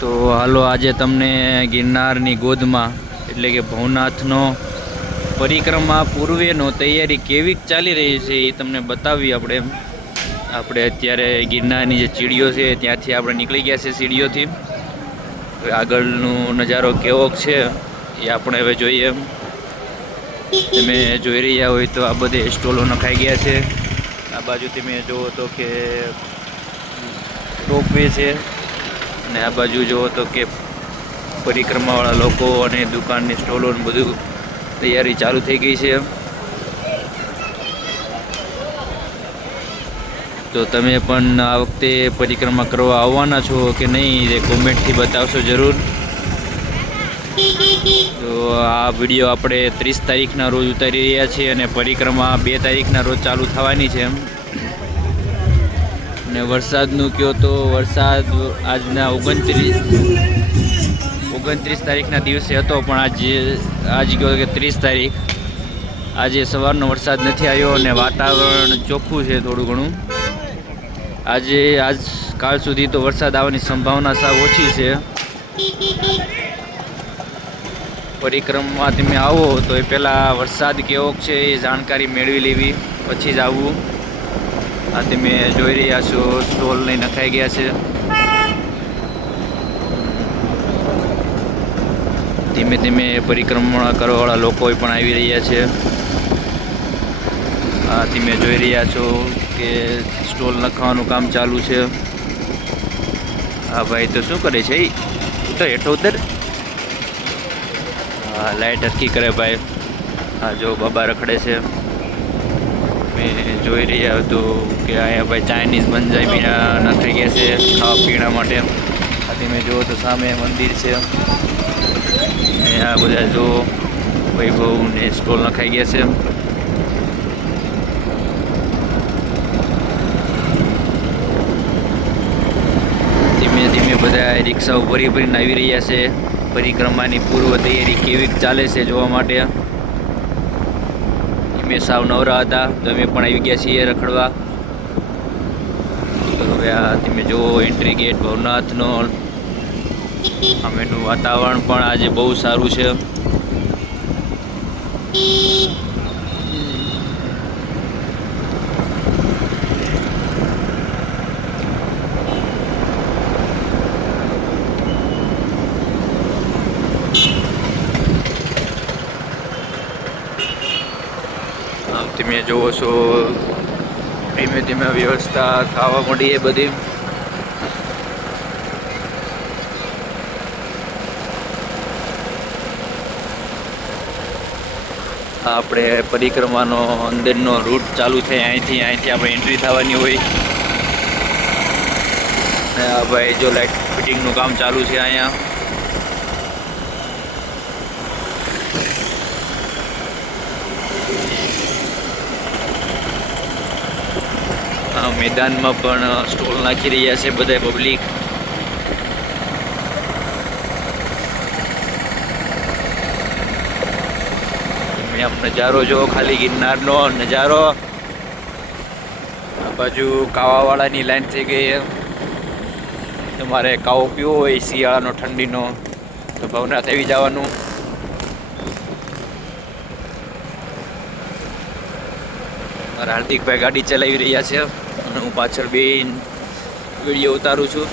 તો હાલો આજે તમને ગિરનારની ગોદમાં, એટલે કે ભવનાથનો પરિક્રમા પૂર્વેનો તૈયારી કેવી ચાલી રહી છે એ તમને બતાવી આપણે. આપણે અત્યારે ગિરનારની જે ચીડીઓ છે ત્યાંથી આપણે નીકળી ગયા છે સીડીઓથી. આગળનો નજારો કેવો છે એ આપણે હવે જોઈએ. તમે જોઈ રહ્યા હોય તો આ બધે સ્ટોલો નખાઈ ગયા છે. આ બાજુ તમે જુઓ તો કે રોપવે છે. અને આ બાજુ જુઓ તો કે પરિક્રમાવાળા લોકો અને દુકાનની સ્ટોલો ને બધું તૈયારી ચાલુ થઈ ગઈ છે. તો તમે પણ આ વખતે પરિક્રમા કરવા આવવાના છો કે નહીં, એ કોમેન્ટથી બતાવશો જરૂર. તો આ વીડિયો આપણે ત્રીસ તારીખના રોજ ઉતારી રહ્યા છીએ અને પરિક્રમા બે તારીખના રોજ ચાલુ થવાની છે અને વરસાદનું કયો તો વરસાદ આજના ઓગણત્રીસ ઓગણત્રીસ તારીખના દિવસે હતો, પણ આજે, આજ કહો કે ત્રીસ તારીખ. આજે સવારનો વરસાદ નથી આવ્યો અને વાતાવરણ ચોખ્ખું છે થોડું ઘણું. આજે, આજ કાલ સુધી તો વરસાદ આવવાની સંભાવના સાવ ઓછી છે. પરિક્રમમાં તમે આવો તો એ પહેલાં વરસાદ કેવો છે એ જાણકારી મેળવી લેવી, પછી જ આવવું આ તમે જોઈ રહ્યા છો, સ્ટોલ લઈ નખાઈ ગયા છે. ધીમે ધીમે પરિક્રમા કરવાવાળા લોકો પણ આવી રહ્યા છે. આ તમે જોઈ રહ્યા છો કે સ્ટોલ નખાવાનું કામ ચાલુ છે. હા ભાઈ તો શું કરે છે? તો હેઠો ઉતર. હા લાઇટ હરકી કરે ભાઈ. હા જો બાબા રખડે છે. મેં જોઈ રહ્યા હતો કે અહીંયા ભાઈ ચાઇનીઝ બંજાઈ પીણા થઈ ગયા છે, ખાવા પીણા માટે. આ તમે જુઓ તો સામે મંદિર છે. ને આ બધા જો બહુ ને સ્ટોલ નખાઈ ગયા છે. ધીમે ધીમે બધા રિક્ષાઓ ભરી ભરીને આવી રહ્યા છે. પરિક્રમાની પૂર્વ તૈયારી કેવી ચાલે છે જોવા માટે. અમે સાવ નવરા હતા તો અમે પણ આવી ગયા છીએ રખડવા. તો હવે આ તમે જુઓ એન્ટ્રી ગેટ ભવનાથનો અમેનું વાતાવરણ પણ આજે બહુ સારું છે આમ તમે જુઓ છો, ધીમે ધીમે વ્યવસ્થા થવા મળી એ બધી. આપણે પરિક્રમાનો અંદરનો રૂટ ચાલુ છે, અહીંથી અહીંથી આપણે એન્ટ્રી થવાની હોય. અને આ ભાઈ જો લાઇટ ફિટિંગનું કામ ચાલુ છે અહીંયા. મેદાનમાં પણ સ્ટોલ નાખી રહ્યા છે બધા પબ્લિક. આમ નજારો જો ખાલી ગિરનારનો નજારો. આ બાજુ કાવાવાળાની લાઈન થઈ ગઈ તમારે કાવો પીવો હોય, શિયાળાનો, ઠંડીનો, તો ભવનાથ આવી જવાનું. મારા હાર્દિકભાઈ ગાડી ચલાવી રહ્યા છે. અને હું પાછળ બેન વીડિયો ઉતારું છું.